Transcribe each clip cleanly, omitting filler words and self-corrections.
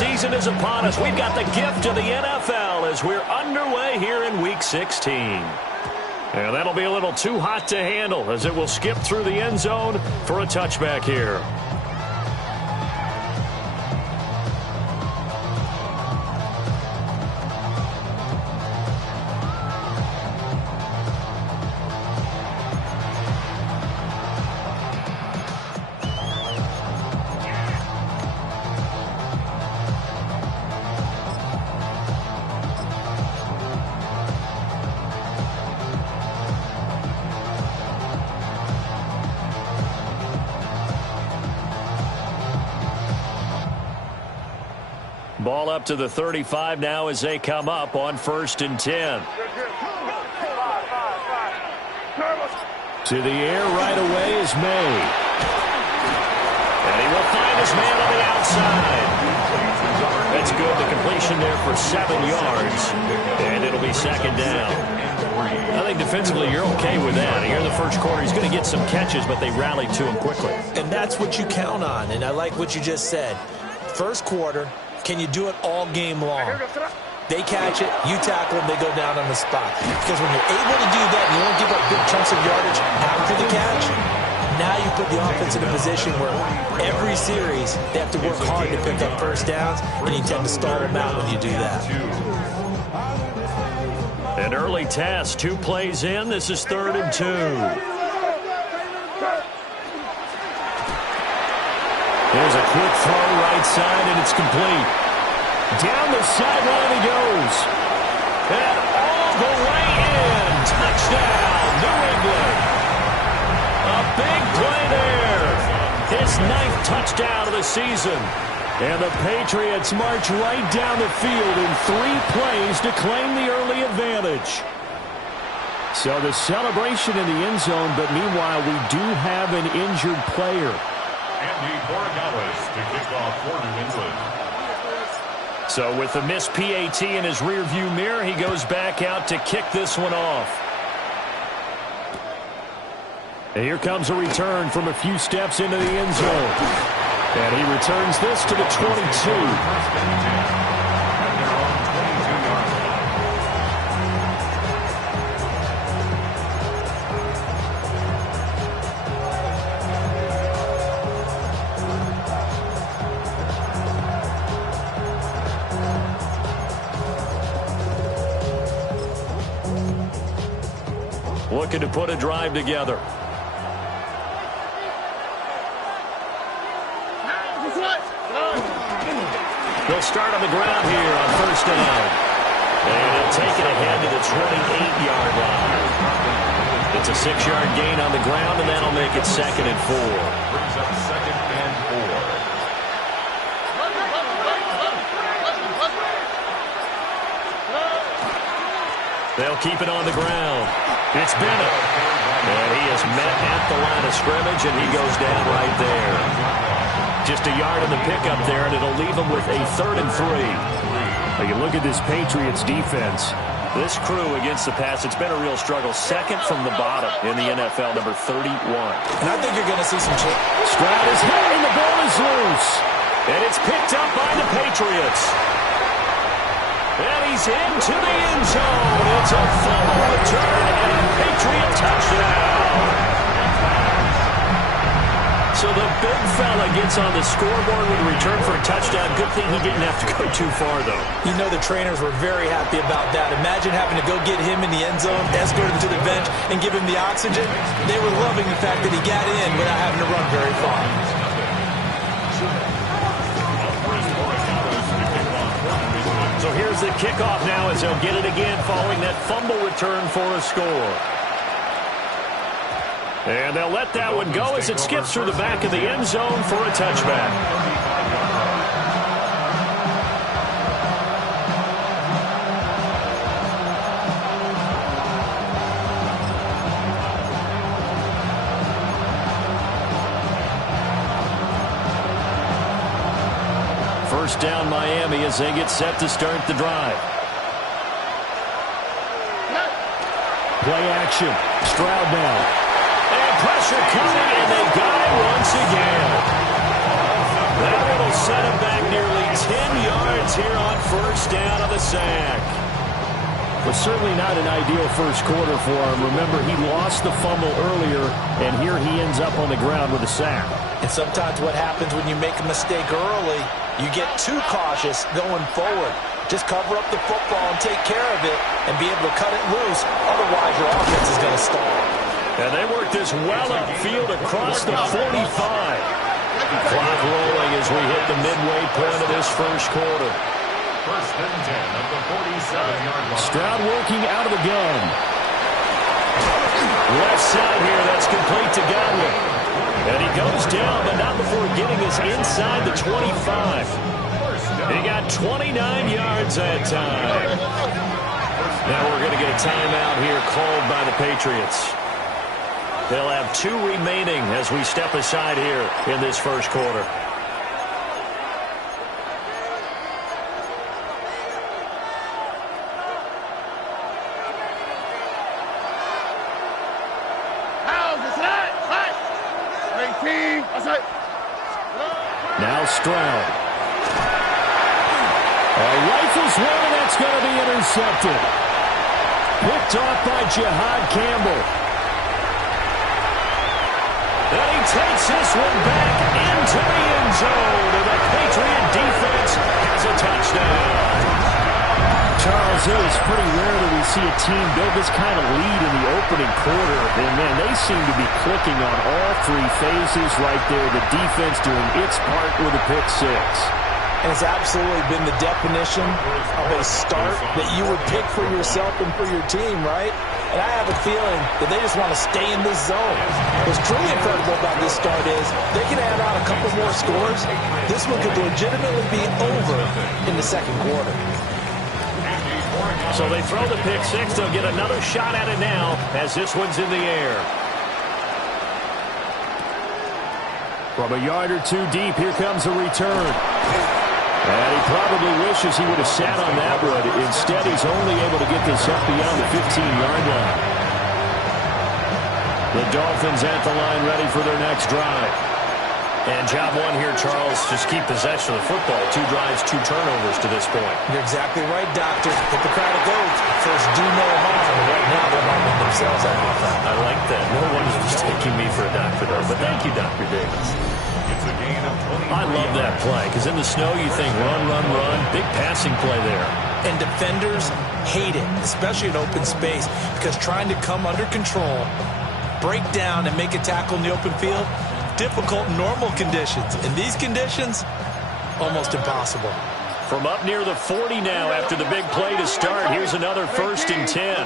season is upon us. We've got the gift of the NFL as we're underway here in Week 16. And that'll be a little too hot to handle as it will skip through the end zone for a touchback here. Ball up to the 35 now as they come up on 1st and 10. To the air right away is May. And he will find his man on the outside. That's good. The completion there for 7 yards. And it'll be 2nd down. I think defensively you're okay with that. Here in the first quarter, he's going to get some catches, but they rallied to him quickly. And that's what you count on. And I like what you just said. First quarter, can you do it all game long? They catch it, you tackle them, they go down on the spot. Because when you're able to do that and you don't give up big chunks of yardage after the catch, now you put the offense in a position where every series they have to work hard to pick up first downs, and you tend to stall them out when you do that. An early test, 2 plays in. This is 3rd and 2. There's a quick throw right side, and it's complete. Down the sideline he goes. And all the way in. Touchdown, New England. A big play there. His 9th touchdown of the season. And the Patriots march right down the field in 3 plays to claim the early advantage. So the celebration in the end zone, but meanwhile we do have an injured player. Andy Borregales to kick off for New England. So with the missed PAT in his rearview mirror, he goes back out to kick this one off. And here comes a return from a few steps into the end zone. And he returns this to the 22. Looking to put a drive together. They'll start on the ground here on 1st down. And he'll take it ahead to the 28-yard line. It's a 6-yard gain on the ground, and that'll make it 2nd and 4. Brings up 2nd and 4. They'll keep it on the ground. It's Bennett. And he is met at the line of scrimmage, and he goes down right there. Just a yard in the pickup there, and it'll leave him with a 3rd and 3. Now you look at this Patriots defense. This crew against the pass, it's been a real struggle. 2nd from the bottom in the NFL, number 31. And I think you're going to see some change. Stroud is hit, and the ball is loose. And it's picked up by the Patriots. And he's into the end zone. It's a fumble return and a Patriot touchdown. So the big fella gets on the scoreboard with a return for a touchdown. Good thing he didn't have to go too far, though. You know the trainers were very happy about that. Imagine having to go get him in the end zone, escort him to the bench, and give him the oxygen. They were loving the fact that he got in without having to run very far. So here's the kickoff now as they'll get it again following that fumble return for a score. And they'll let that one go as it skips through the back of the end zone for a touchback. First down Miami as they get set to start the drive. Play action. Stroud now. And pressure coming, and they got it once again. That one will set him back nearly 10 yards here on first down on the sack. Was certainly not an ideal first quarter for him. Remember, he lost the fumble earlier, and here he ends up on the ground with a sack. And sometimes what happens when you make a mistake early, you get too cautious going forward. Just cover up the football and take care of it and be able to cut it loose. Otherwise, your offense is going to stall. And they work this well upfield across the 45. Clock rolling as we hit the midway point of this first quarter. First and 10 at the 47-yard line. Stroud working out of the gun. Left side here, that's complete to Godwin. And he goes down, but not before getting us inside the 25. He got 29 yards that time. Now we're going to get a timeout here called by the Patriots. They'll have 2 remaining as we step aside here in this first quarter. Now Stroud. Rifles one, and that's going to be intercepted. Picked off by Jihad Campbell. And he takes this one back into the end zone, and the Patriot defense has a touchdown. Charles, it is pretty rare that we see a team build this kind of lead in the opening quarter. And, man, they seem to be clicking on all 3 phases right there. The defense doing its part with a pick 6. And it's absolutely been the definition of a start that you would pick for yourself and for your team, right? And I have a feeling that they just want to stay in this zone. What's truly incredible about this start is they can add on a couple more scores. This one could legitimately be over in the second quarter. So they throw the pick 6. They'll get another shot at it now as this one's in the air. From a yard or 2 deep, here comes a return. And he probably wishes he would have sat on that one. Instead, he's only able to get this up beyond the 15-yard line. The Dolphins at the line ready for their next drive. And job 1 here, Charles, just keep possession of the football. 2 drives, 2 turnovers to this point. You're exactly right, Doctor. Hippocratic oath. First, do no harm. Right now, they're harming themselves out of that. I like that. No one is mistaking me for a doctor, though. But thank you, Dr. Davis. It's a gain of 20. I love that play, because in the snow, you think run, run, run. Big passing play there. And defenders hate it, especially in open space, because trying to come under control, break down, and make a tackle in the open field, difficult in normal conditions. In these conditions, almost impossible. From up near the 40 now after the big play to start. Here's another 1st and 10.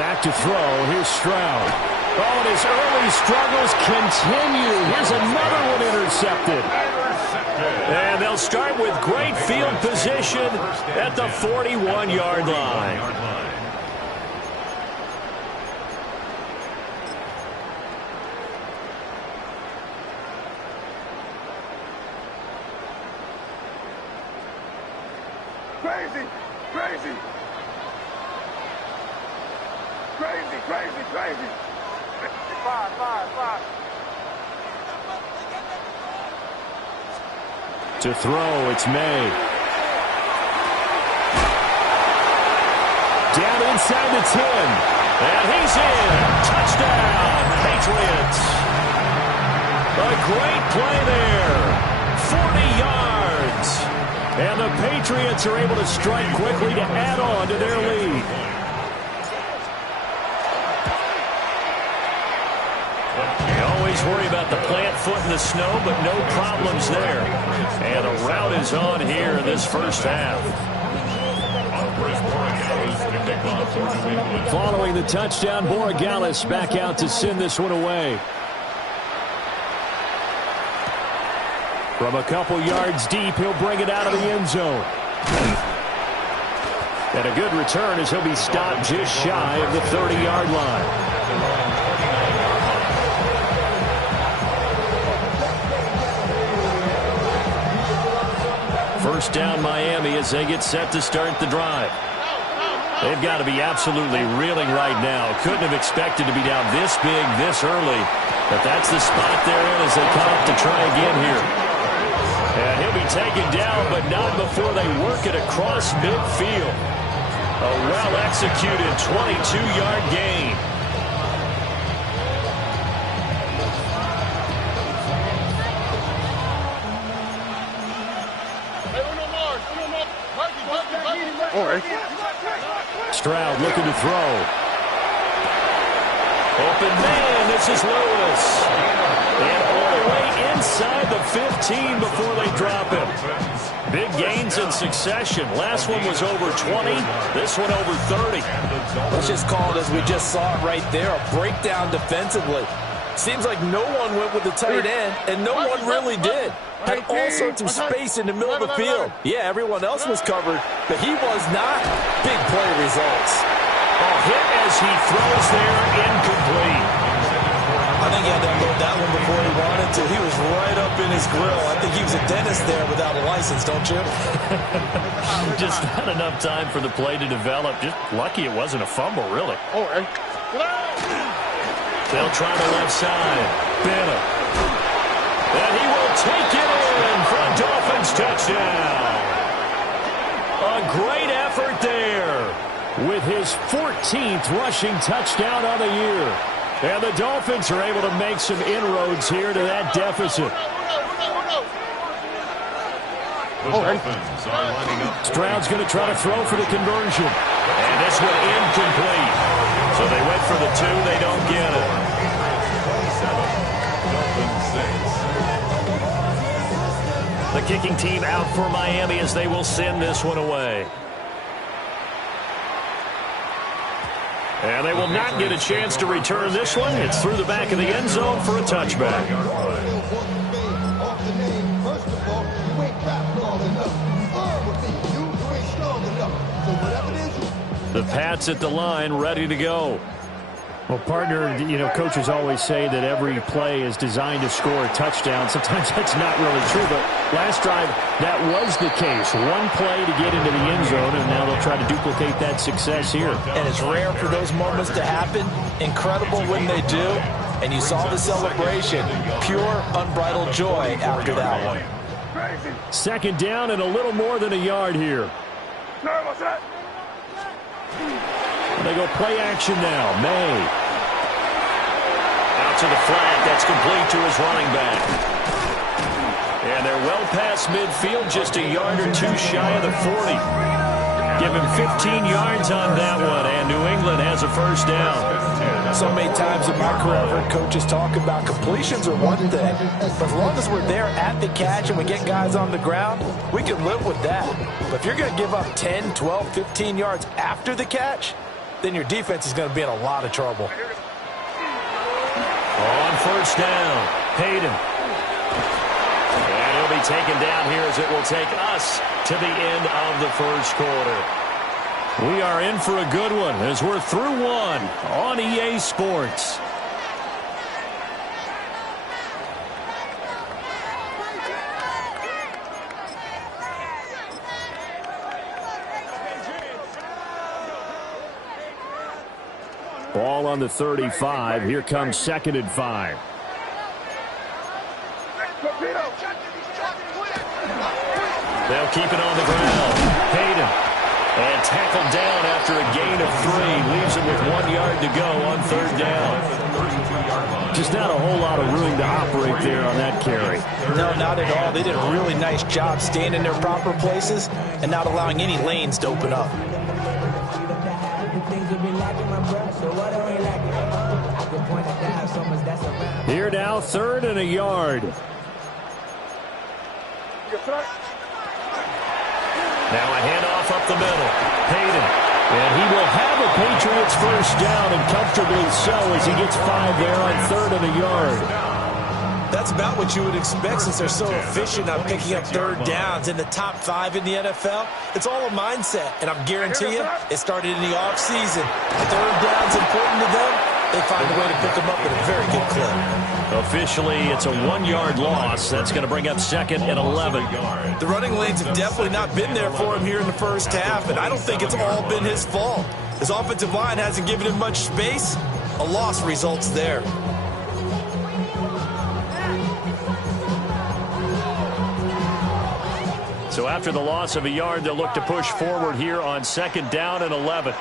Back to throw. Here's Stroud. Oh, and his early struggles continue. Here's another one intercepted. And they'll start with great field position at the 41-yard line. Crazy, crazy. Crazy, crazy, crazy. 5, 5, 5. To throw, it's May. Down inside the 10. And he's in. Touchdown, Patriots. A great play there. 40 yards. And the Patriots are able to strike quickly to add on to their lead. You always worry about the plant foot in the snow, but no problems there. And a rout is on here in this first half. Following the touchdown, Borregales back out to send this one away. From a couple yards deep, he'll bring it out of the end zone. And a good return as he'll be stopped just shy of the 30-yard line. First down Miami as they get set to start the drive. They've got to be absolutely reeling right now. Couldn't have expected to be down this big, this early. But that's the spot they're in as they come up to try again here. be taken down, but not before they work it across midfield. A well-executed 22-yard gain. Stroud looking to throw. Open man, this is Lewis. And all the way inside the 15 before they drop him. Big gains in succession. Last one was over 20. This one over 30. Let's just call it as we just saw it right there, a breakdown defensively. Seems like no one went with the tight end, and no one really did. Had all sorts of space in the middle of the field. Yeah, everyone else was covered, but he was not. Big play results. Hit as he throws there, incomplete. I think he had to unload that one before he wanted to. He was right up in his grill. I think he was a dentist there without a license, don't you? Just not enough time for the play to develop. Just lucky it wasn't a fumble, really. They'll try the left side. Benham. And he will take it in for a Dolphins touchdown. A great effort there. With his 14th rushing touchdown on the year. And the Dolphins are able to make some inroads here to that deficit. Stroud's going to try to throw for the conversion. And this one incomplete. So they went for the two. They don't get it. The kicking team out for Miami as they will send this one away. And they will not get a chance to return this one. It's through the back of the end zone for a touchback. The Pats at the line, ready to go. Well, partner, coaches always say that every play is designed to score a touchdown. Sometimes that's not really true, but last drive, that was the case. One play to get into the end zone, and now they'll try to duplicate that success here. And it's rare for those moments to happen. Incredible when they do. And you saw the celebration. Pure, unbridled joy after that one. Second down and a little more than a yard here. They go play action now. May. Out to the flat. That's complete to his running back. And they're well past midfield, just a yard or two shy of the 40. Give him 15 yards on that one, and New England has a first down. So many times in my career, I've heard coaches talk about completions are one thing. But as long as we're there at the catch and we get guys on the ground, we can live with that. But if you're going to give up 10, 12, 15 yards after the catch, then your defense is going to be in a lot of trouble. On first down, Hayden. And he'll be taken down here as it will take us to the end of the first quarter. We are in for a good one as we're through one on EA Sports. Ball on the 35. Here comes 2nd and 5. They'll keep it on the ground. Hayden. And tackled down after a gain of 3. Leaves him with 1 yard to go on third down. Just not a whole lot of room to operate there on that carry. No, not at all. They did a really nice job staying in their proper places and not allowing any lanes to open up. Here now, 3rd and a yard. Now a handoff up the middle. Hayden. And he will have a Patriots first down, and comfortably so, as he gets 5 there on 3rd and a yard. That's about what you would expect since they're so efficient on picking up third downs in the top 5 in the NFL. It's all a mindset, and I guarantee you it started in the offseason. Third down's important to them. They find a way to pick them up at a very good clip. Officially, it's a 1 yard loss. That's going to bring up 2nd and 11. The running lanes have definitely not been there for him here in the first half, and I don't think it's all been his fault. His offensive line hasn't given him much space. A loss results there. So after the loss of a yard, they'll look to push forward here on 2nd down and 11.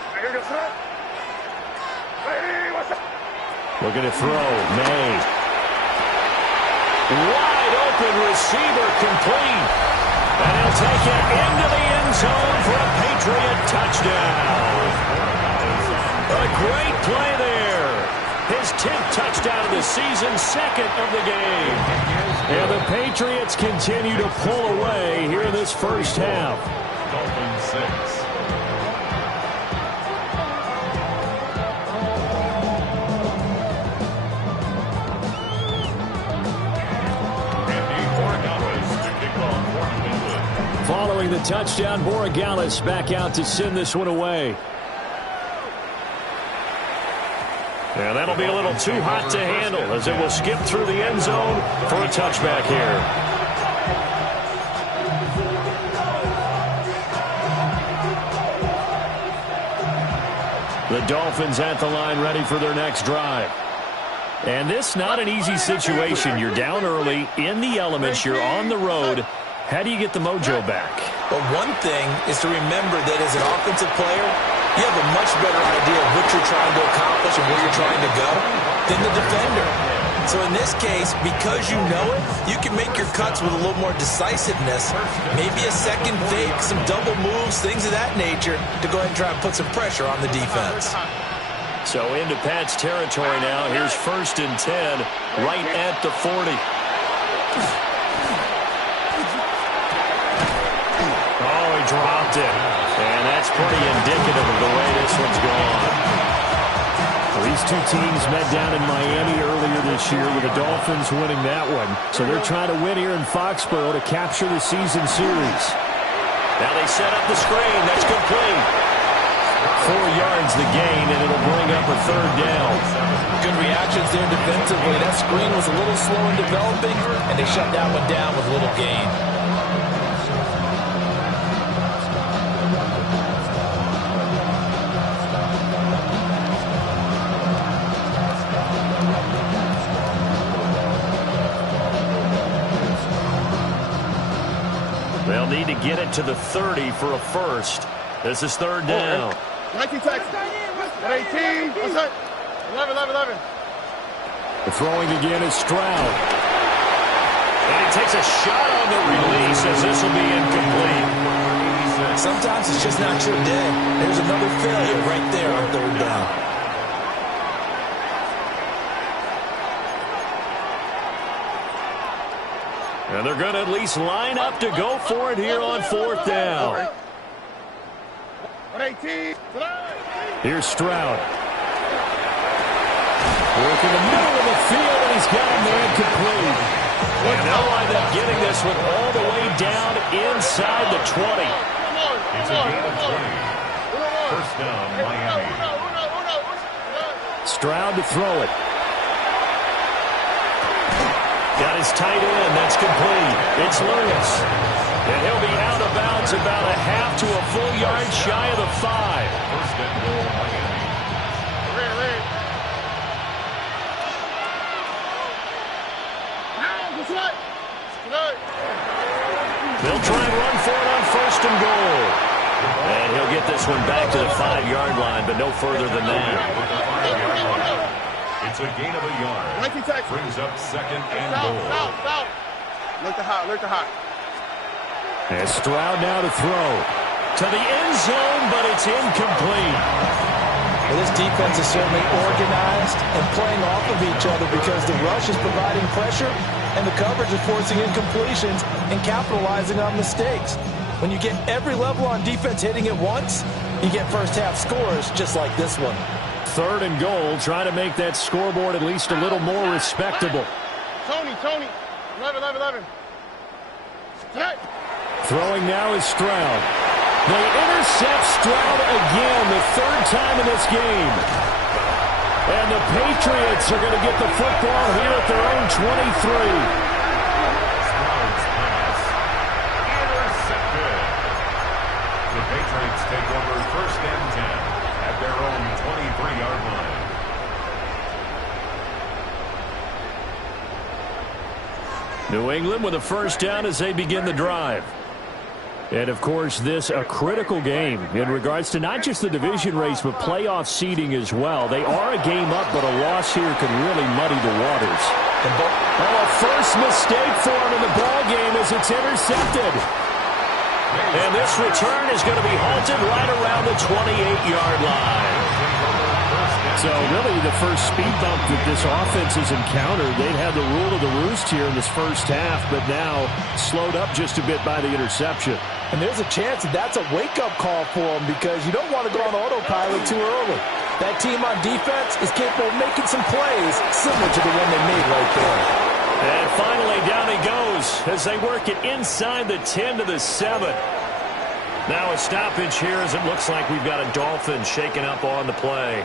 Looking to throw. May. Wide open receiver complete. And he'll take it into the end zone for a Patriot touchdown. A great play there. His 10th touchdown of the season, 2nd of the game. And the Patriots continue to pull away here in this first half. Dolphins 6. Following the touchdown, Borregales back out to send this one away. And that'll be a little too hot to handle as it will skip through the end zone for a touchback here. The Dolphins at the line ready for their next drive. And this not an easy situation. You're down early, in the elements, you're on the road. How do you get the mojo back? Well, one thing is to remember that as an offensive player, you have a much better idea of what you're trying to accomplish and where you're trying to go than the defender. So in this case, because you know it, you can make your cuts with a little more decisiveness, maybe a second fake, some double moves, things of that nature, to go ahead and try and put some pressure on the defense. So into Pat's territory now. Here's 1st and 10, right at the 40. Dropped it. And that's pretty indicative of the way this one's gone. Well, these two teams met down in Miami earlier this year with the Dolphins winning that one. So they're trying to win here in Foxborough to capture the season series. Now they set up the screen. That's complete. 4 yards the gain, and it'll bring up a 3rd down. Good reactions there defensively. That screen was a little slow in developing, and they shut that one down with little gain. They'll need to get it to the 30 for a first. This is 3rd down. 19 tackles. 18. What's that? 11. The throwing again is Stroud. And he takes a shot on the release as this will be incomplete. Sometimes it's just not your day. There's another failure right there on 3rd down. And they're going to at least line up to go for it here on 4th down. 18. Here's Stroud. Work in the middle of the field, and he's got a man complete. And they'll wind up getting this one all the way down inside the 20. It's a gain of 20. 1st down, Miami. Stroud to throw it. Got his tight end. That's complete. It's Lewis. And he'll be out of bounds about a half to a full yard shy of the 5. 1st and goal, Miami. They'll try and run for it on 1st and goal. And he'll get this one back to the 5-yard line, but no further than that. It's a gain of a yard. Brings up 2nd and goal. Look to hot. And Stroud now to throw. To the end zone, but it's incomplete. Well, this defense is certainly organized and playing off of each other because the rush is providing pressure and the coverage is forcing incompletions and capitalizing on mistakes. When you get every level on defense hitting at once, you get first-half scores just like this one. 3rd and goal, trying to make that scoreboard at least a little more respectable. Tony. 11. Throwing now is Stroud. They intercept Stroud again, the 3rd time in this game. And the Patriots are going to get the football here at their own 23. Stroud's pass. Intercepted. The Patriots take over 1st and 10 at their own 23-yard line. New England with a 1st down as they begin the drive. And, of course, this a critical game in regards to not just the division race, but playoff seeding as well. They are a game up, but a loss here could really muddy the waters. A first mistake for him in the ball game as it's intercepted. And this return is going to be halted right around the 28-yard line. So really the first speed bump that this offense has encountered, they'd had the rule of the roost here in this first half, but now slowed up just a bit by the interception. And there's a chance that that's a wake-up call for them because you don't want to go on autopilot too early. That team on defense is capable of making some plays similar to the one they made right there. And finally, down he goes as they work it inside the 10 to the 7. Now a stoppage here as it looks like we've got a Dolphin shaking up on the play.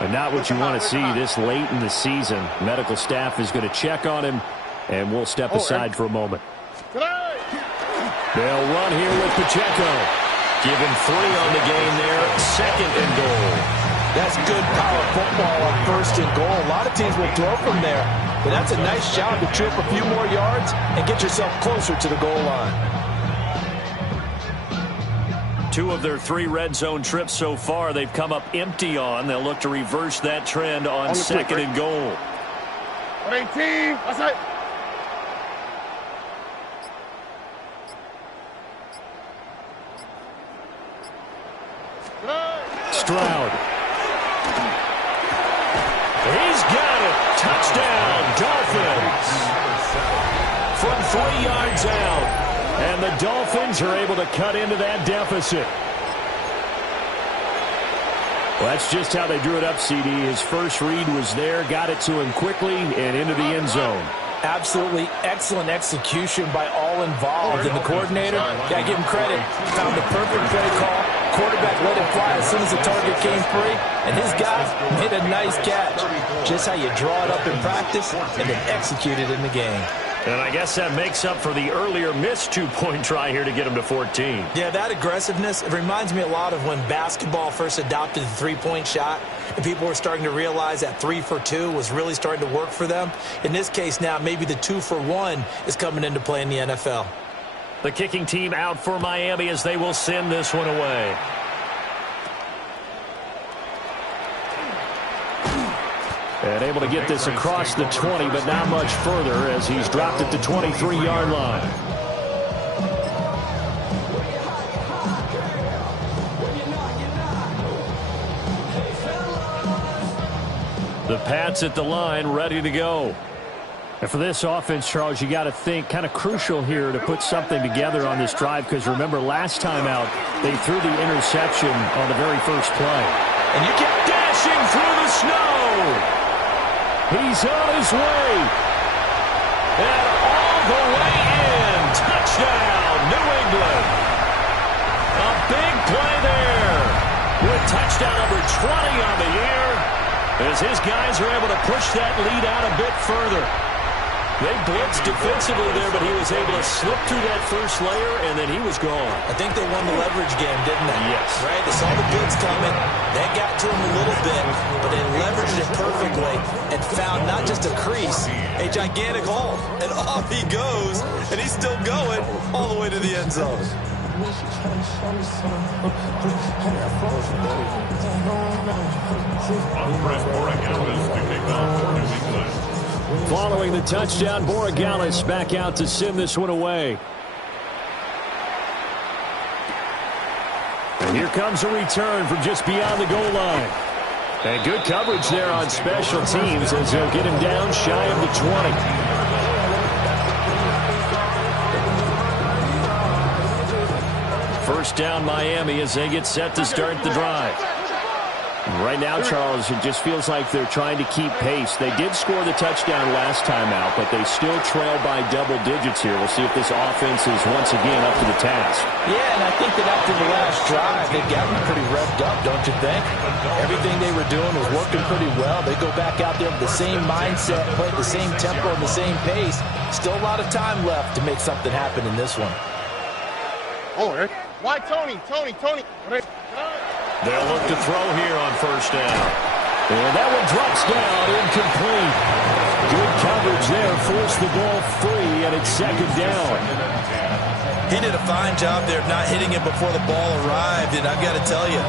And not what you want to see this late in the season. Medical staff is going to check on him, and we'll step aside for a moment. They'll run here with Pacheco. Give him 3 on the game there. 2nd and goal. That's good power football on 1st and goal. A lot of teams will throw from there, but that's a nice job to trip a few more yards and get yourself closer to the goal line. 2 of their 3 red zone trips so far they've come up empty on. They'll look to reverse that trend on 2nd and goal. 18, outside. Stroud. He's got it. Touchdown, Dolphins. From 3 yards out. And the Dolphins are able to cut into that deficit. Well, that's just how they drew it up, CD. His first read was there, got it to him quickly, and into the end zone. Absolutely excellent execution by all involved. And the coordinator, got to give him credit, found the perfect play call. Quarterback let it fly as soon as the target came free, and his guy made a nice catch. Just how you draw it up in practice and then execute it in the game. And I guess that makes up for the earlier missed 2-point try here to get him to 14. Yeah, that aggressiveness, it reminds me a lot of when basketball first adopted the three-point shot, and people were starting to realize that 3 for 2 was really starting to work for them. In this case now, maybe the 2 for 1 is coming into play in the NFL. The kicking team out for Miami as they will send this one away. And able to get this across the 20, but not much further as he's dropped at the 23-yard line. The Pats at the line, ready to go. And for this offense, Charles, you got to think kind of crucial here to put something together on this drive because remember last time out they threw the interception on the very first play. And you kept dashing through the snow. He's on his way. And all the way in. Touchdown, New England. A big play there. With touchdown number 20 on the year. As his guys are able to push that lead out a bit further. They blitzed defensively there, but he was able to slip through that first layer, and then he was gone. I think they won the leverage game, didn't they? Yes. Right? They saw the blitz coming. That got to him a little bit, but they leveraged it perfectly and found not just a crease, a gigantic hole. And off he goes, and he's still going all the way to the end zone. Following the touchdown, Borregales back out to send this one away. And here comes a return from just beyond the goal line. And good coverage there on special teams as they'll get him down shy of the 20. First down Miami as they get set to start the drive. Right now, Charles, it just feels like they're trying to keep pace. They did score the touchdown last time out, but they still trail by double digits here. We'll see if this offense is once again up to the task. Yeah, and I think that after the last drive, they've gotten pretty revved up, don't you think? Everything they were doing was working pretty well. They go back out there with the same mindset, play at the same tempo and the same pace. Still a lot of time left to make something happen in this one. Oh, Eric. Why Tony? They'll look to throw here on first down. And that one drops down, incomplete. Good coverage there, forced the ball free, and it's second down. He did a fine job there of not hitting it before the ball arrived, and I've got to tell you,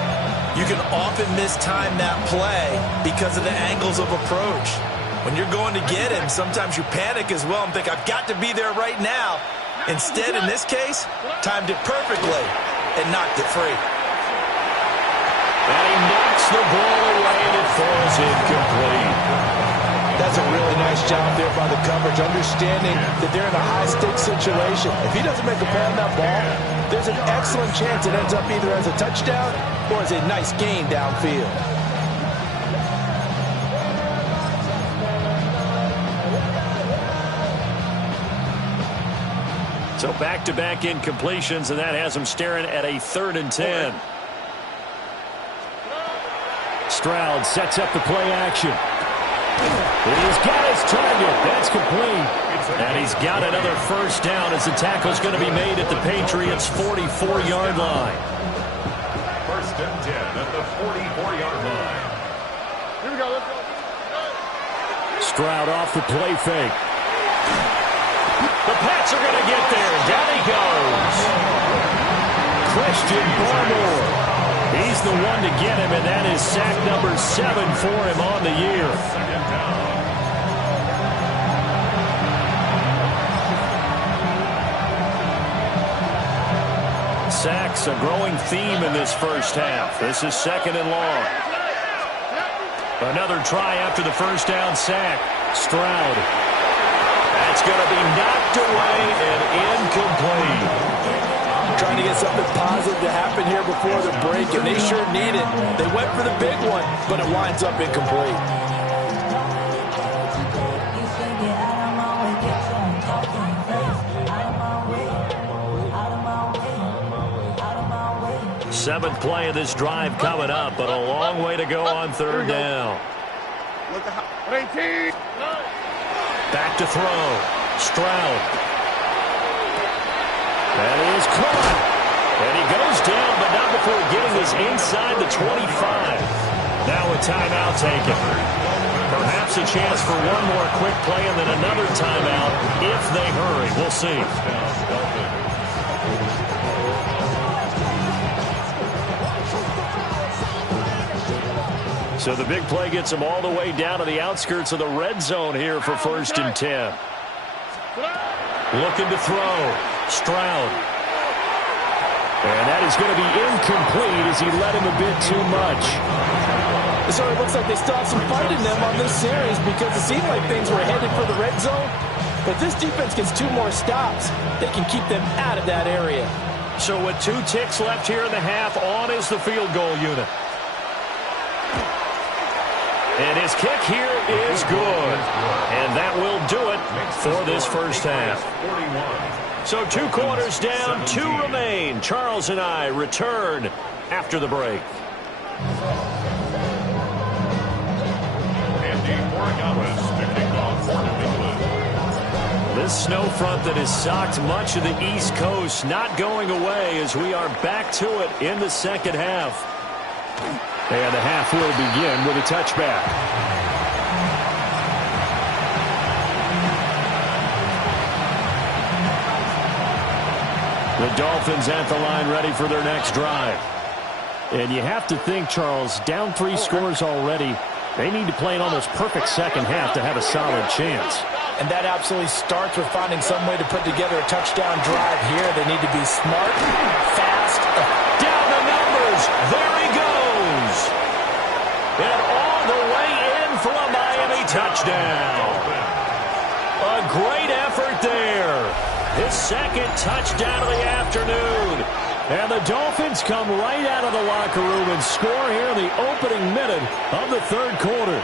you can often mistime that play because of the angles of approach. When you're going to get him, sometimes you panic as well and think, I've got to be there right now. Instead, in this case, timed it perfectly and knocked it free. And he knocks the ball away, and it falls incomplete. That's a really nice job there by the coverage, understanding that they're in a high-stakes situation. If he doesn't make a play on that ball, there's an excellent chance it ends up either as a touchdown or as a nice gain downfield. So back-to-back incompletions, and that has him staring at a 3rd and 10. Stroud sets up the play action. He's got his target. That's complete. And he's got another first down as the tackle's going to be made at the Patriots' 44-yard line. 1st and 10 at the 44-yard line. Here we go. Let's go. Stroud off the play fake. The Pats are going to get there. Down he goes. Christian Barmore. He's the one to get him, and that is sack number 7 for him on the year. 2nd down. Sacks, a growing theme in this first half. This is 2nd and long. Another try after the first down sack. Stroud. That's going to be knocked away and incomplete. Trying to get something positive to happen here before the break, and they sure need it. They went for the big one, but it winds up incomplete. Seventh play of this drive coming up, but a long way to go on 3rd down. Back to throw. Stroud. That is caught. And he goes down, but not before getting this inside the 25. Now a timeout taken. Perhaps a chance for one more quick play and then another timeout if they hurry. We'll see. So the big play gets him all the way down to the outskirts of the red zone here for 1st and 10. Looking to throw. Stroud. And that is going to be incomplete as he led him a bit too much. So it looks like they still have some fight in them on this series because it seemed like things were headed for the red zone. But this defense gets 2 more stops. They can keep them out of that area. So with 2 ticks left here in the half, on is the field goal unit. And his kick here is good. And that will do it for this first half. So 2 quarters down, 2 remain. Charles and I return after the break. This snow front that has socked much of the East Coast not going away as we are back to it in the second half. And the half will begin with a touchback. The Dolphins at the line ready for their next drive. And you have to think, Charles, down 3 scores already. They need to play an almost perfect second half to have a solid chance. And that absolutely starts with finding some way to put together a touchdown drive here. They need to be smart, fast. Down the numbers. There he goes. And all the way in for a Miami touchdown. A great effort there. His 2nd touchdown of the afternoon. And the Dolphins come right out of the locker room and score here in the opening minute of the 3rd quarter.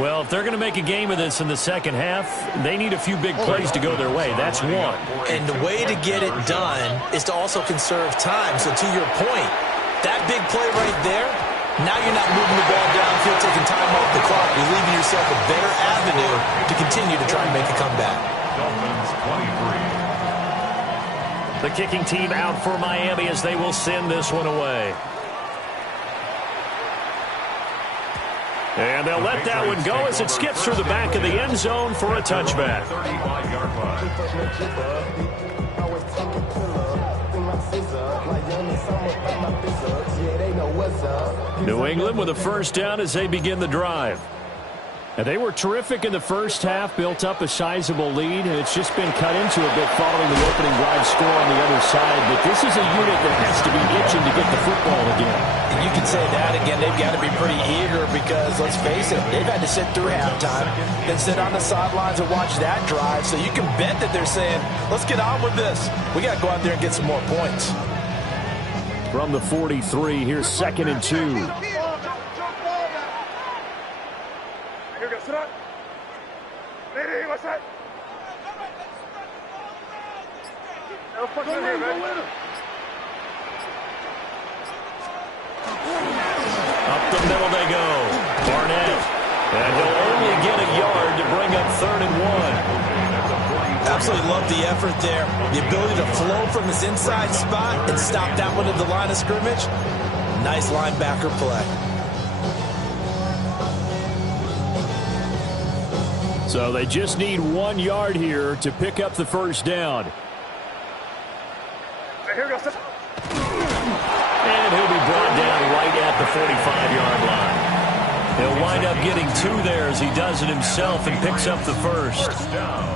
Well, if they're going to make a game of this in the second half, they need a few big plays to go their way. That's one. And the way to get it done is to also conserve time. So to your point, that big play right there, now you're not moving the ball downfield, taking time off the clock. You're leaving yourself a better avenue to continue to try and make a comeback. Dolphins 23. The kicking team out for Miami as they will send this one away. And they'll let that one go as it skips through the back of the end zone for a touchback. 35-yard line. New England with a first down as they begin the drive. And they were terrific in the first half, built up a sizable lead, and it's just been cut into a bit following the opening drive score on the other side. But this is a unit that has to be itching to get the football again. And you can say that again. They've got to be pretty eager because, let's face it, they've had to sit through halftime, then sit on the sidelines and watch that drive. So you can bet that they're saying, let's get on with this. We got to go out there and get some more points. From the 43, here's 2nd and 2. Up the middle they go. Barnett. And he'll only get a yard to bring up 3rd and 1. Absolutely love the effort there. The ability to flow from his inside spot and stop that one at the line of scrimmage. Nice linebacker play. So they just need 1 yard here to pick up the first down. And he'll be brought down right at the 45-yard line. He'll wind up getting 2 there as he does it himself and picks up the first.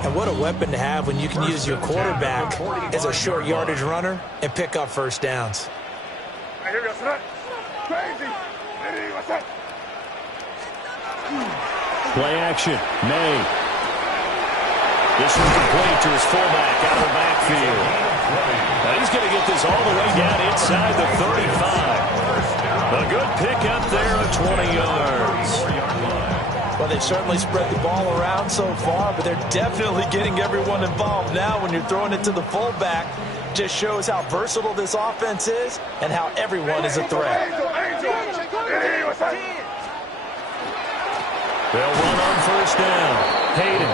And what a weapon to have when you can use your quarterback as a short yardage runner and pick up first downs. Play action. May. This one complete to his fullback out of the backfield. Now he's going to get this all the way down inside the 35. A good pickup there of 20 yards. Well, they've certainly spread the ball around so far, but they're definitely getting everyone involved now when you're throwing it to the fullback. Just shows how versatile this offense is and how everyone is a threat. They'll run on first down. Hayden.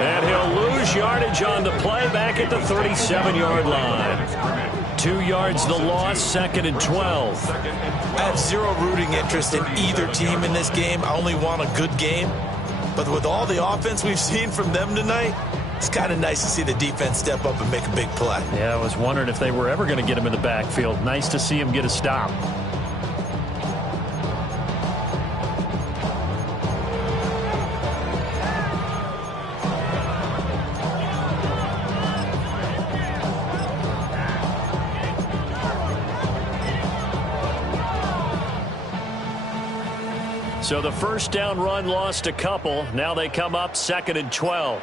And he'll lose yardage on the play back at the 37-yard line. 2 yards the loss, 2nd and 12. I have zero rooting interest in either team in this game. I only want a good game. But with all the offense we've seen from them tonight, it's kind of nice to see the defense step up and make a big play. Yeah, I was wondering if they were ever going to get him in the backfield. Nice to see him get a stop. So the first down run lost a couple. Now they come up 2nd and 12.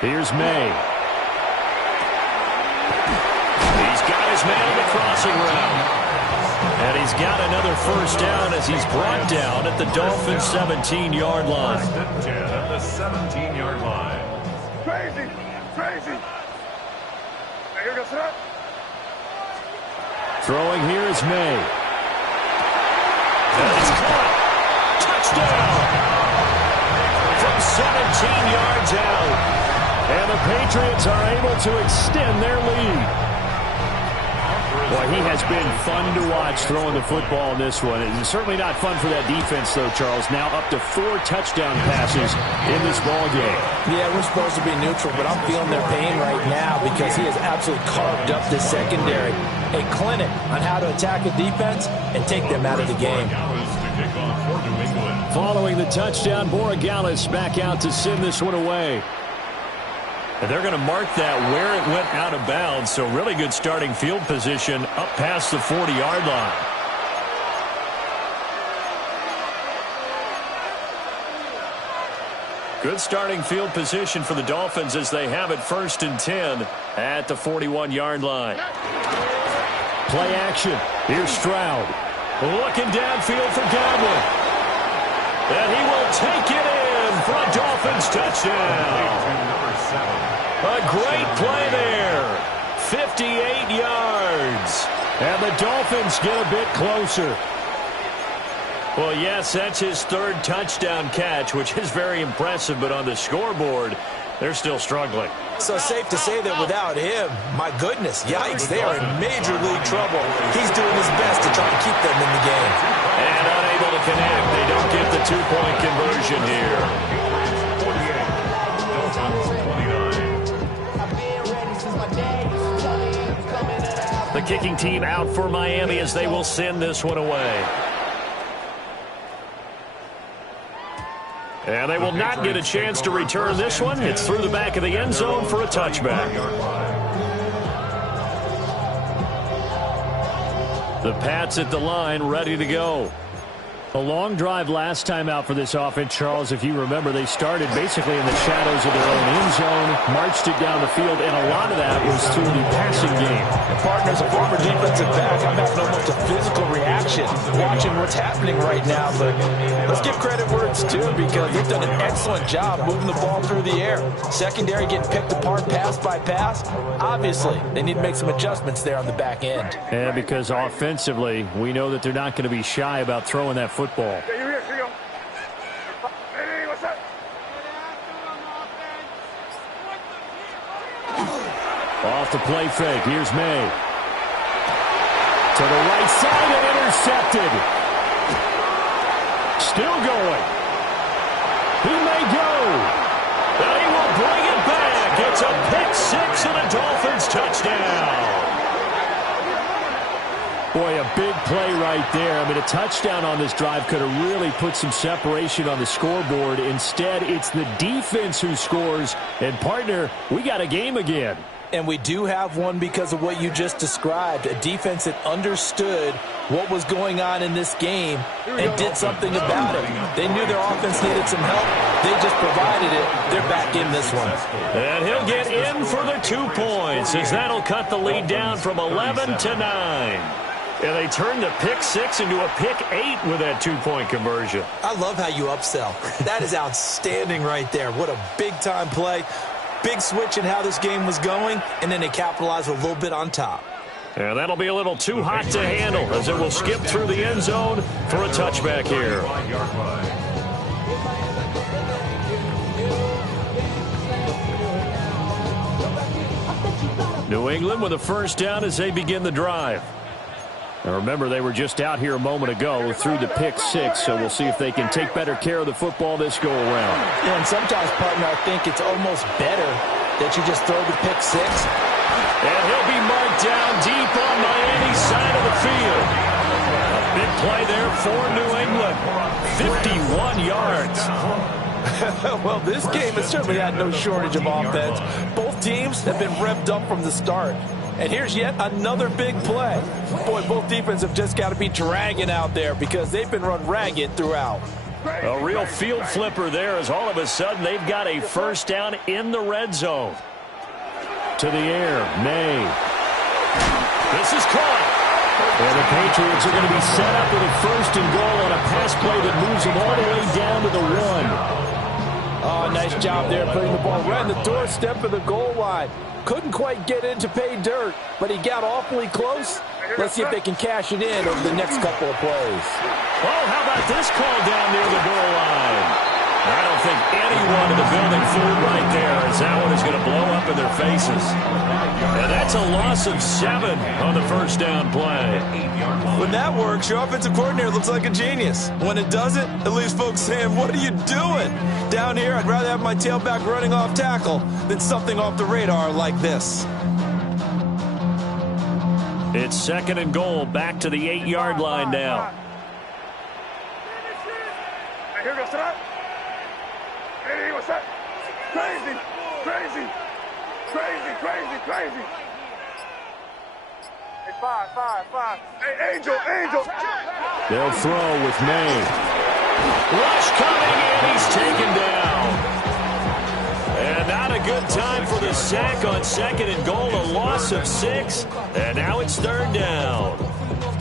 Here's May. He's got his man on the crossing route. And he's got another first down as he's brought down at the Dolphins' 17-yard line. At the 17-yard line. Throwing here is May. And it's caught. Touchdown. From 17 yards out. And the Patriots are able to extend their lead. Boy, he has been fun to watch throwing the football in this one. It's certainly not fun for that defense, though, Charles. Now up to 4 touchdown passes in this ball game. Yeah, we're supposed to be neutral, but I'm feeling their pain right now because he has absolutely carved up the secondary. A clinic on how to attack a defense and take them out of the game. Following the touchdown, Borregales back out to send this one away. And they're going to mark that where it went out of bounds. So really good starting field position up past the 40-yard line. Good starting field position for the Dolphins as they have it 1st and 10 at the 41-yard line. Play action. Here's Stroud. Looking downfield for Godwin. And he will take it in for a Dolphins touchdown. A great play there. 58 yards. And the Dolphins get a bit closer. Well, yes, that's his 3rd touchdown catch, which is very impressive. But on the scoreboard, They're still struggling. So safe to say that without him, my goodness, yikes, they are in major league trouble. He's doing his best to try and keep them in the game. And unable to connect. They don't get the two-point conversion here. The kicking team out for Miami as they will send this one away. And they will not get a chance to return this one. It's through the back of the end zone for a touchback. The Pats at the line, ready to go. A long drive last time out for this offense, Charles. If you remember, they started basically in the shadows of their own end zone, marched it down the field, and a lot of that was through the passing game. And partners, a former defensive back, I'm having almost a physical reaction watching what's happening right now. But let's give credit where it's due because they've done an excellent job moving the ball through the air. Secondary getting picked apart pass by pass. Obviously, they need to make some adjustments there on the back end. And because offensively, we know that they're not going to be shy about throwing that football. Here you go. Hey, what's up? Off the play fake. Here's May. To the right side and intercepted. Still going. He may go. And he will bring it back. It's a pick six and a Dolphins touchdown. Boy, a big play right there. I mean, a touchdown on this drive could have really put some separation on the scoreboard. Instead, it's the defense who scores. And, partner, we got a game again. And we do have one because of what you just described. A defense that understood what was going on in this game and did something about it. They knew their offense needed some help. They just provided it. They're back in this one. And he'll get in for the 2 points as that'll cut the lead down from 11 to 9. And they turned the pick six into a pick 8 with that 2-point conversion. I love how you upsell. That is outstanding right there. What a big-time play. Big switch in how this game was going, and then they capitalized a little bit on top. And that'll be a little too hot to handle as it will skip through the end zone for a touchback here. New England with a first down as they begin the drive. Now remember, they were just out here a moment ago through the pick six, so we'll see if they can take better care of the football this go-around. Yeah, and sometimes, partner, I think it's almost better that you just throw the pick six. And he'll be marked down deep on Miami's side of the field. A big play there for New England. 51 yards. Well, this game has certainly had no shortage of offense. Both teams have been revved up from the start. And here's yet another big play. Boy, both defenses have just got to be dragging out there because they've been run ragged throughout. A real field flipper there as all of a sudden they've got a first down in the red zone. To the air, May. This is caught. And the Patriots are going to be set up with a first and goal on a pass play that moves them all the way down to the 1. Oh, nice job there putting the ball right on the doorstep of the goal line. Couldn't quite get in to pay dirt, but he got awfully close. Let's see if they can cash it in over the next couple of plays. Oh, how about this call down near the goal line? I don't think anyone in the building fooled right there as that one is going to blow up in their faces. And that's a loss of 7 on the first down play. When that works, your offensive coordinator looks like a genius. When it doesn't, it leaves folks saying, what are you doing? Down here, I'd rather have my tailback running off tackle than something off the radar like this. It's second and goal, back to the 8-yard line now. Here goes to that. Hey, what's that? Crazy, crazy, crazy, crazy, crazy. Hey, five. Hey, Angel. They'll throw with May. Rush coming in, he's taken down. And not a good time for the sack on second and goal, a loss of 6. And now it's third down.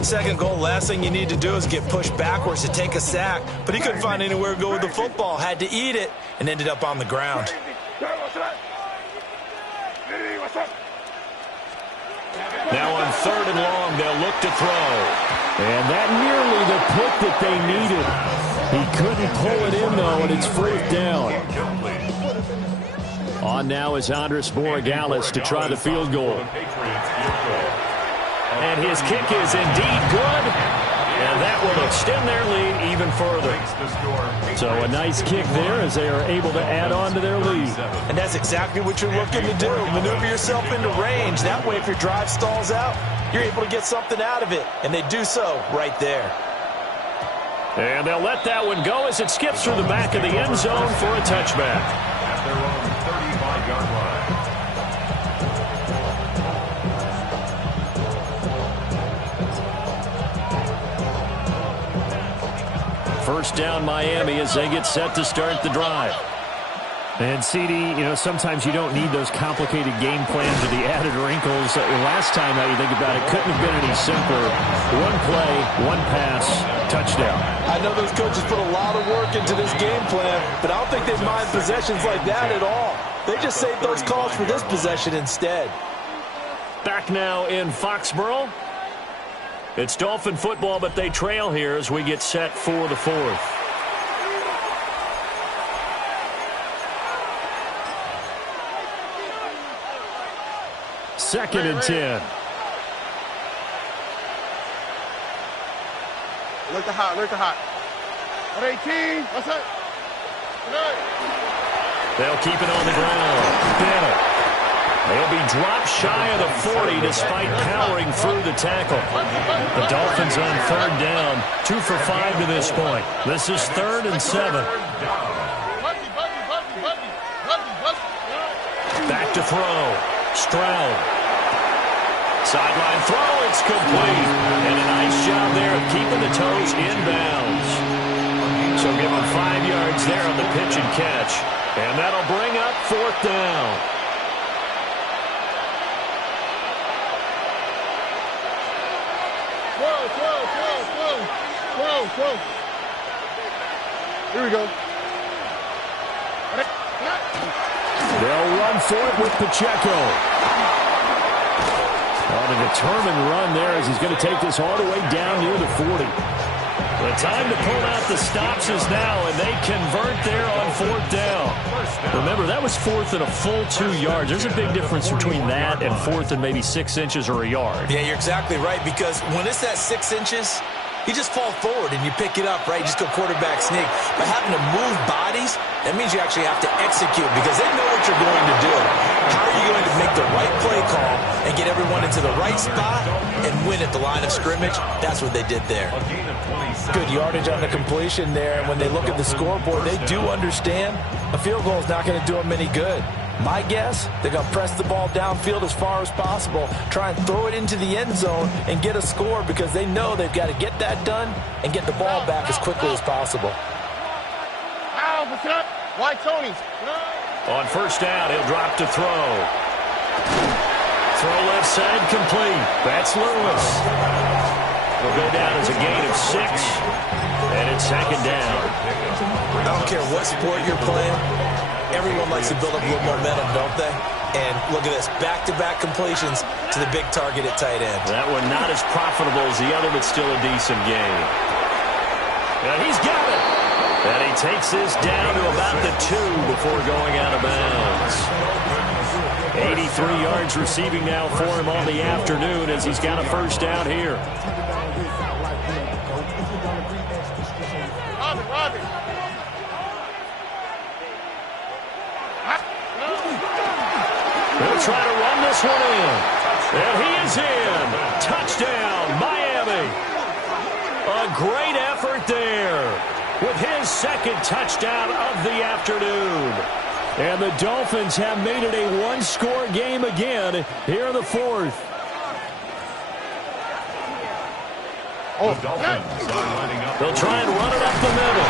Second goal, last thing you need to do is get pushed backwards to take a sack. But he couldn't find anywhere to go with the football. Had to eat it and ended up on the ground. Now on third and long, they'll look to throw. And that nearly the pick that they needed. He couldn't pull it in, though, and it's fourth down. On now is Andres Borregales to try the field goal. And his kick is indeed good. And that will extend their lead even further. So a nice kick there as they are able to add on to their lead. And that's exactly what you're looking to do. Maneuver yourself into range. That way, if your drive stalls out, you're able to get something out of it. And they do so right there. And they'll let that one go as it skips through the back of the end zone for a touchback. At their own 35-yard line. First down Miami as they get set to start the drive. And CD, sometimes you don't need those complicated game plans or the added wrinkles. Last time that you think about it, couldn't have been any simpler. One play, one pass, touchdown. I know those coaches put a lot of work into this game plan, but I don't think they mind possessions like that at all. They just saved those calls for this possession instead. Back now in Foxborough. It's Dolphin football, but they trail here as we get set for the fourth. Second and 10. Look the hot, look the hot. 18, what's up? They'll keep it on the ground. Bennett. They'll be dropped shy of the 40 despite powering through the tackle. The Dolphins on third down, 2 for 5 to this point. This is 3rd and 7. Back to throw. Stroud. Sideline throw, it's complete. And a nice job there of keeping the toes inbounds. So give them 5 yards there on the pitch and catch. And that'll bring up 4th down. Whoa. Here we go. They'll run for it with Pacheco. On a determined run there as he's going to take this all the way down near the 40. The time to pull out the stops is now, and they convert there on 4th down. Remember, that was 4th and a full 2 yards. There's a big difference between that and 4th and maybe 6 inches or a yard. Yeah, you're exactly right, because when it's that 6 inches, you just fall forward and you pick it up, right? You just go quarterback sneak. But having to move bodies, that means you actually have to execute because they know what you're going to do. How are you going to make the right play call and get everyone into the right spot and win at the line of scrimmage? That's what they did there. Good yardage on the completion there. And when they look at the scoreboard, they do understand a field goal is not going to do them any good. My guess, they're going to press the ball downfield as far as possible, try and throw it into the end zone and get a score because they know they've got to get that done and get the ball back as quickly as possible. Why Tony? On first down, he'll drop to throw. Throw left side complete. That's Lewis. Will go down as a gain of 6, and it's 2nd down. I don't care what sport you're playing. Everyone likes to build up a little momentum, don't they? And look at this, back-to-back completions to the big target at tight end. That one not as profitable as the other, but still a decent gain. And he's got it. And he takes this down to about the 2 before going out of bounds. 83 yards receiving now for him on the afternoon as he's got a first down here. They'll try to run this one in. And he is in. Touchdown, Miami. A great effort there with his 2nd touchdown of the afternoon. And the Dolphins have made it a one-score game again here in the 4th. They'll try and run it up the middle.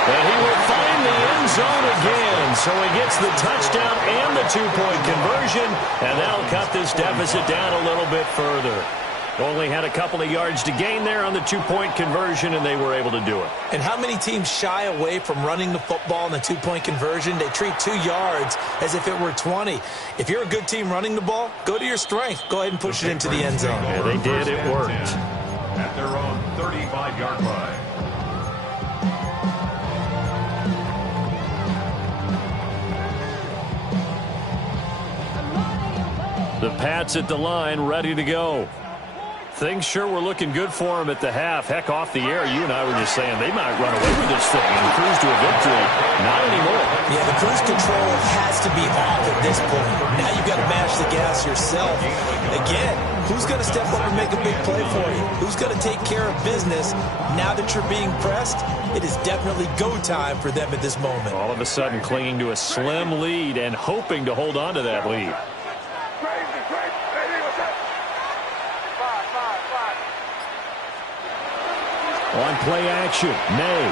And he will find the end zone again. So he gets the touchdown and the 2-point conversion. And that'll cut this deficit down a little bit further. Only had a couple of yards to gain there on the 2-point conversion, and they were able to do it. And how many teams shy away from running the football in the 2-point conversion? They treat 2 yards as if it were 20. If you're a good team running the ball, go to your strength. Go ahead and push it into the end zone. Yeah, they did. It worked. At their own 35-yard line. The Pats at the line, ready to go. Things sure were looking good for them at the half. Heck, off the air, you and I were just saying they might run away with this thing and cruise to a victory. Not anymore. Yeah, the cruise control has to be off at this point. Now you've got to mash the gas yourself. Again, who's going to step up and make a big play for you? Who's going to take care of business now that you're being pressed? It is definitely go time for them at this moment. All of a sudden clinging to a slim lead and hoping to hold on to that lead. On play action, May.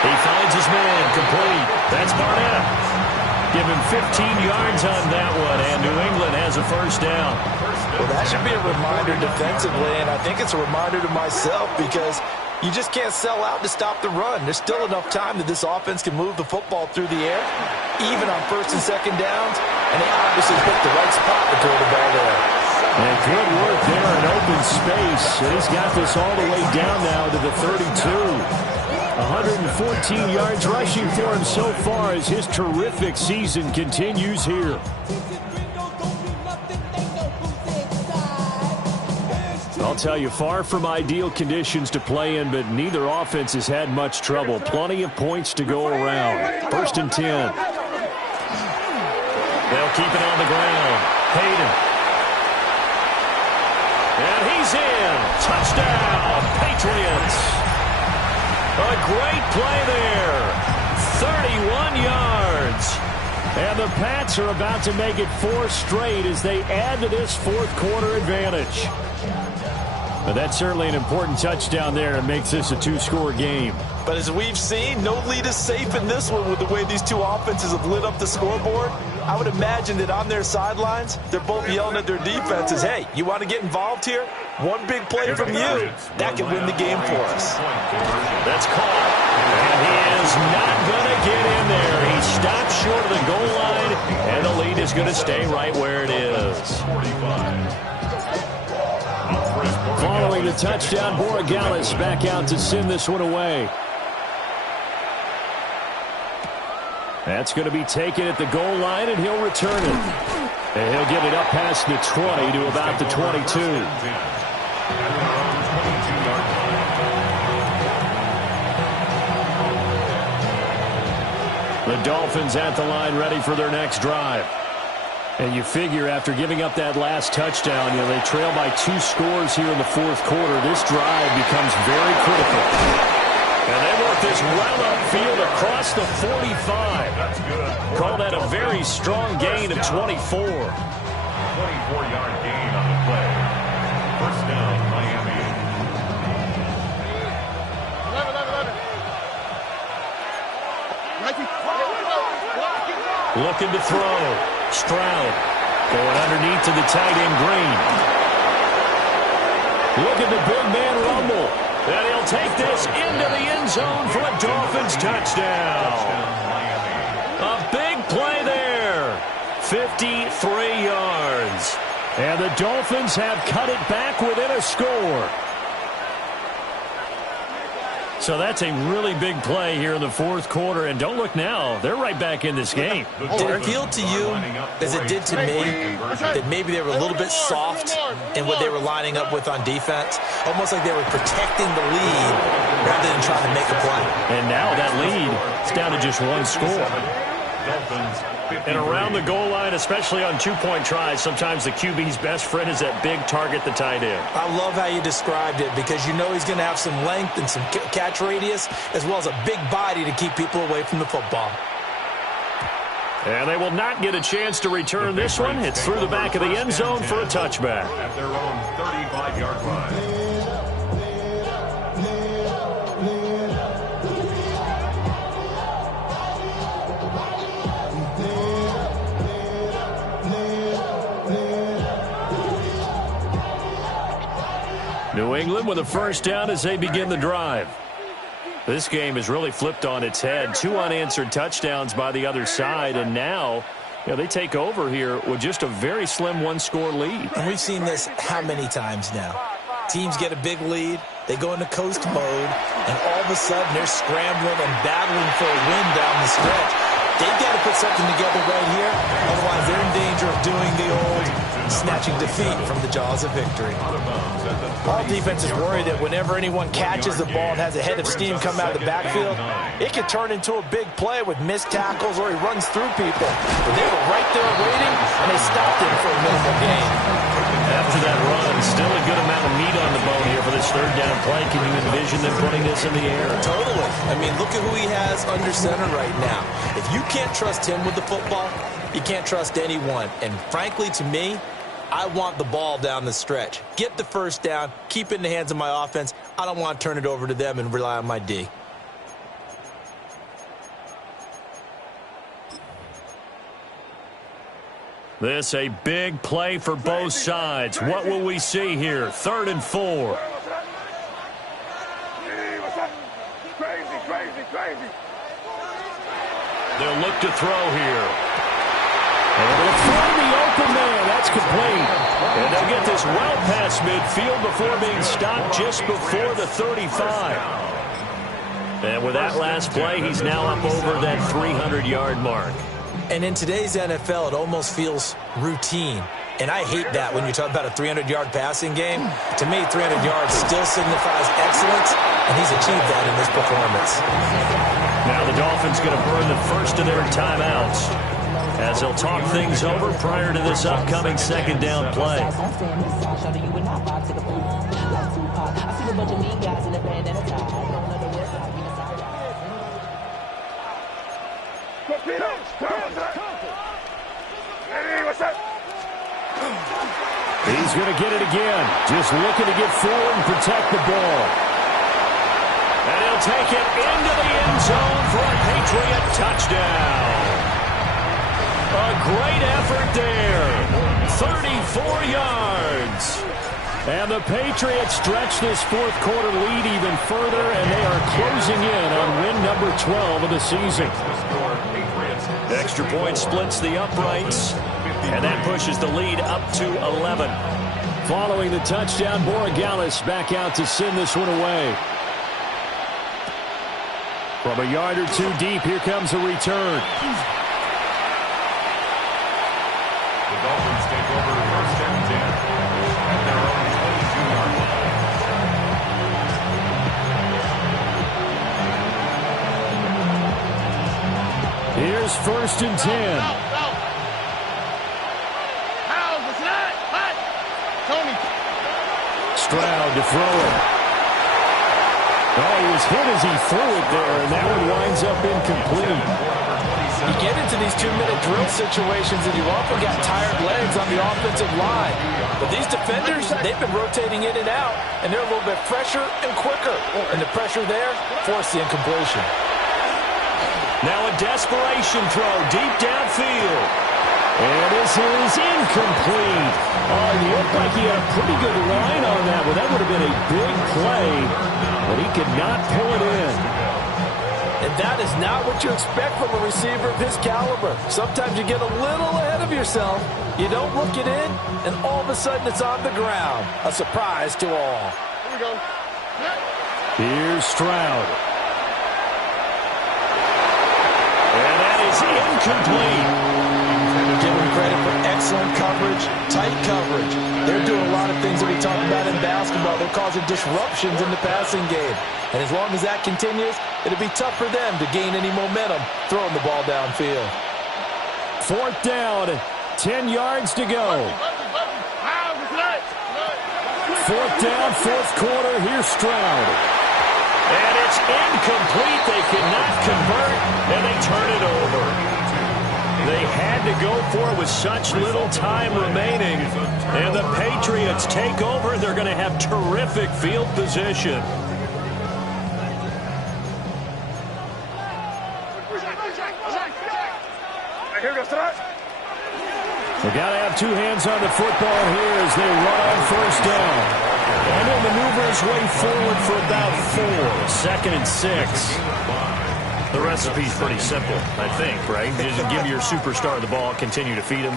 He finds his man, complete. That's Barnett. Give him 15 yards on that one, and New England has a first down. Well, that should be a reminder defensively, and I think it's a reminder to myself because you just can't sell out to stop the run. There's still enough time that this offense can move the football through the air, even on first and second downs, and they obviously picked the right spot to throw the ball there. And good work there in open space. He's got this all the way down now to the 32. 114 yards rushing for him so far as his terrific season continues here. I'll tell you, far from ideal conditions to play in, but neither offense has had much trouble. Plenty of points to go around. First and 10. They'll keep it on the ground. Hayden. And he's in. Touchdown, Patriots. A great play there. 31 yards. And the Pats are about to make it 4 straight as they add to this fourth quarter advantage. But that's certainly an important touchdown there and makes this a 2-score game. But as we've seen, no lead is safe in this one with the way these two offenses have lit up the scoreboard. I would imagine that on their sidelines, they're both yelling at their defenses, hey, you want to get involved here? One big play from you, that can win the game for us. That's caught. And he is not going to get in there. He stops short of the goal line, and the lead is going to stay right where it is. Following the touchdown, Borregales back out to send this one away. That's going to be taken at the goal line, and he'll return it. And he'll get it up past the 20 to about the 22. The Dolphins at the line ready for their next drive. And you figure after giving up that last touchdown, they trail by 2 scores here in the fourth quarter. This drive becomes very critical. And they work this well upfield across the 45. Call that a very strong gain of 24. 24-yard gain on the play. First down, Miami. 11. Looking to throw. Stroud going underneath to the tight end Green. Look at the big man rumble. And he'll take this into the end zone for a Dolphins touchdown. A big play there. 53 yards. And the Dolphins have cut it back within a score. So that's a really big play here in the fourth quarter. And don't look now. They're right back in this game. Did it feel to you, as it did to me, that maybe they were a little bit soft in what they were lining up with on defense? Almost like they were protecting the lead rather than trying to make a play. And now that lead is down to just 1 score. And around the goal line, especially on 2-point tries, sometimes the QB's best friend is that big target, the tight end. I love how you described it because you know he's going to have some length and some catch radius as well as a big body to keep people away from the football. And they will not get a chance to return this one. It's through the back of the end zone for a touchback. At their own 35-yard line. New England with a first down as they begin the drive. This game has really flipped on its head. 2 unanswered touchdowns by the other side, and now they take over here with just a very slim 1-score lead. And we've seen this how many times now? Teams get a big lead, they go into coast mode, and all of a sudden they're scrambling and battling for a win down the stretch. They've got to put something together right here. Otherwise, they're in danger of doing the old snatching defeat from the jaws of victory. All defenses worry that whenever anyone catches the ball and has a head of steam come out of the backfield, it can turn into a big play with missed tackles or he runs through people. But they were right there waiting, and they stopped him for a minimal gain. After that run, still a good amount of meat on the bone here for this third down play. Can you envision them putting this in the air? Totally. I mean, look at who he has under center right now. If you can't trust him with the football, you can't trust anyone. And frankly, to me, I want the ball down the stretch. Get the first down, keep it in the hands of my offense. I don't want to turn it over to them and rely on my D. This a big play for both sides. What will we see here? 3rd and 4. They'll look to throw here. And they'll throw the open man. That's complete. And they'll get this well past midfield before being stopped just before the 35. And with that last play, he's now up over that 300-yard mark. And in today's NFL, it almost feels routine. And I hate that when you talk about a 300-yard passing game. To me, 300 yards still signifies excellence, and he's achieved that in this performance. Now the Dolphins going to burn the first of their timeouts as they'll talk things over prior to this upcoming second down play. He's going to get it again. Just looking to get forward and protect the ball. And he'll take it into the end zone for a Patriot touchdown. A great effort there. 34 yards. And the Patriots stretch this fourth quarter lead even further, and they are closing in on win number 12 of the season. Extra point splits the uprights, and that pushes the lead up to 11. Following the touchdown, Borregales back out to send this one away. From a yard or two deep, here comes a return. The Dolphins take over 1st and 10 at their own 22-yard line. Here's 1st and 10. Stroud to throw it. Oh, he was hit as he threw it there, and that one winds up incomplete. You get into these 2-minute drill situations, and you've often got tired legs on the offensive line. But these defenders, they've been rotating in and out, and they're a little bit fresher and quicker. And the pressure there forced the incompletion. Now a desperation throw deep downfield. And this is incomplete. Oh, he looked like he had a pretty good line on that one. That would have been a big play, but he could not pull it in. And that is not what you expect from a receiver of his caliber. Sometimes you get a little ahead of yourself. You don't look it in, and all of a sudden it's on the ground. A surprise to all. Here we go. Here's Stroud. And that is incomplete. Give them credit for excellent coverage, tight coverage. They're doing a lot of things that we talk about in basketball. They're causing disruptions in the passing game. And as long as that continues, it'll be tough for them to gain any momentum throwing the ball downfield. 4th down, 10 yards to go. 4th down, 4th quarter. Here's Stroud. And it's incomplete. They cannot convert, and they turn it over. They had to go for it with such little time remaining. And the Patriots take over. They're going to have terrific field position. They got to have two hands on the football here as they run on 1st down. And he'll maneuver his way forward for about 4. 2nd and 6. The recipe's pretty simple, I think, right? Just give your superstar the ball, continue to feed him.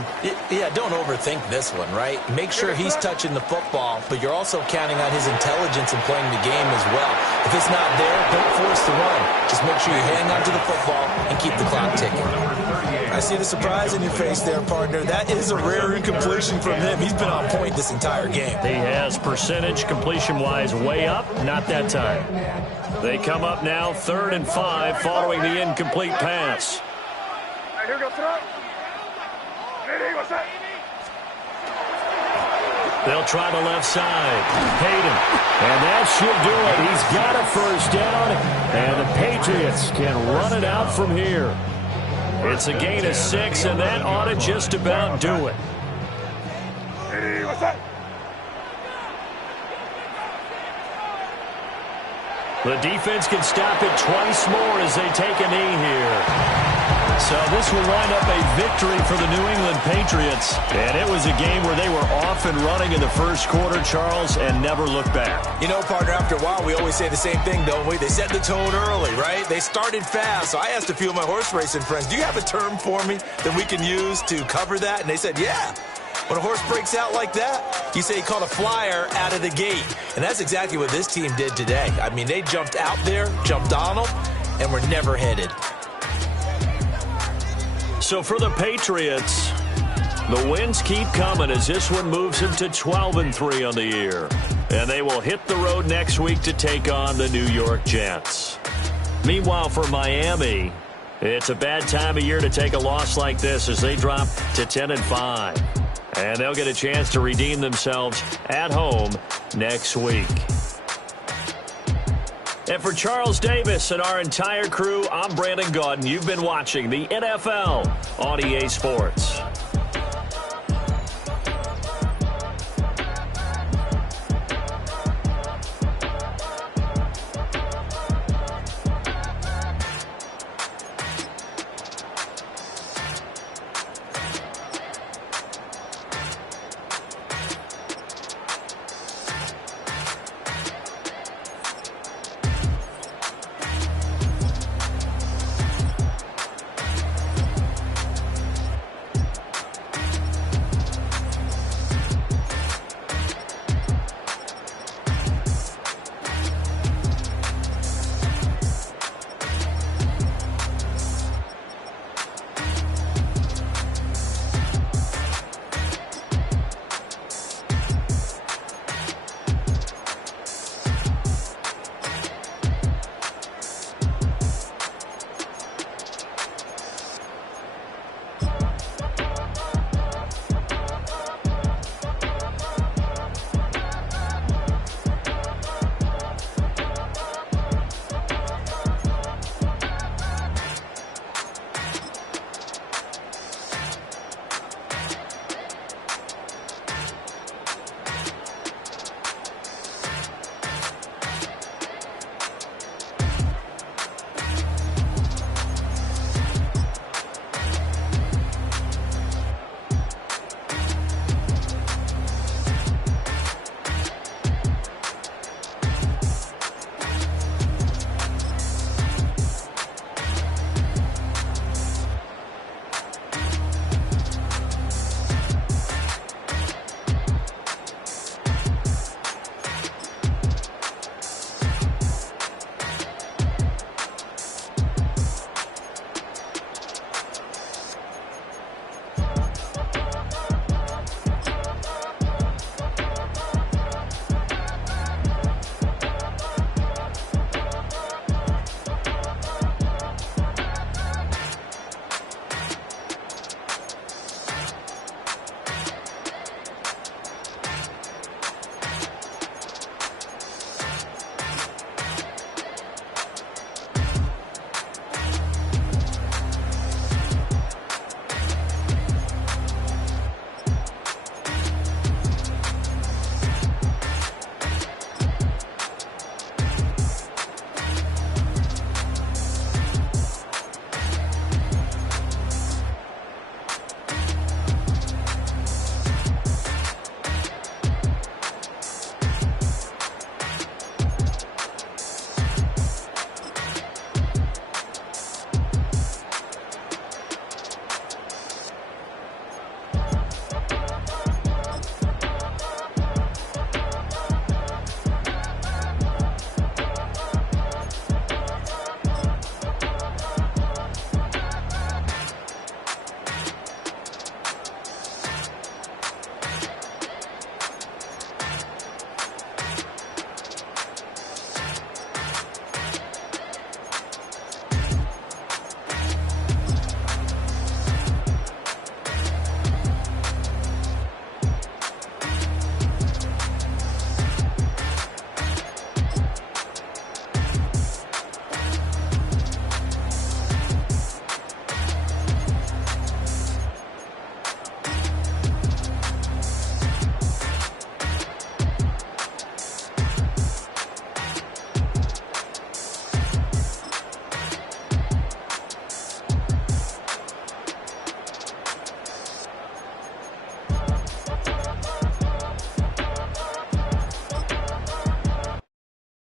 Yeah, don't overthink this one, right? Make sure he's touching the football, but you're also counting on his intelligence in playing the game as well. If it's not there, don't force the run. Just make sure you hang on to the football and keep the clock ticking. I see the surprise in your face there, partner. That is a rare incompletion from him. He's been on point this entire game. He has percentage completion-wise way up, not that time. They come up now 3rd and 5 following the incomplete pass. Here goes throw. What's that? They'll try the left side. Hayden. And that should do it. He's got a first down, and the Patriots can run it out from here. It's a gain of 6, and that ought to just about do it. What's that? The defense can stop it twice more as they take a knee here. So this will wind up a victory for the New England Patriots. And it was a game where they were off and running in the first quarter, Charles, and never looked back. You know, partner, after a while, we always say the same thing, don't we? They set the tone early, right? They started fast. So I asked a few of my horse racing friends, do you have a term for me that we can use to cover that? And they said, yeah. When a horse breaks out like that, you say he caught a flyer out of the gate. And that's exactly what this team did today. I mean, they jumped out there, jumped on them, and were never headed. So for the Patriots, the wins keep coming as this one moves them to 12-3 on the year. And they will hit the road next week to take on the New York Jets. Meanwhile, for Miami, it's a bad time of year to take a loss like this as they drop to 10-5. And they'll get a chance to redeem themselves at home next week. And for Charles Davis and our entire crew, I'm Brandon Gaudin. You've been watching the NFL on EA Sports.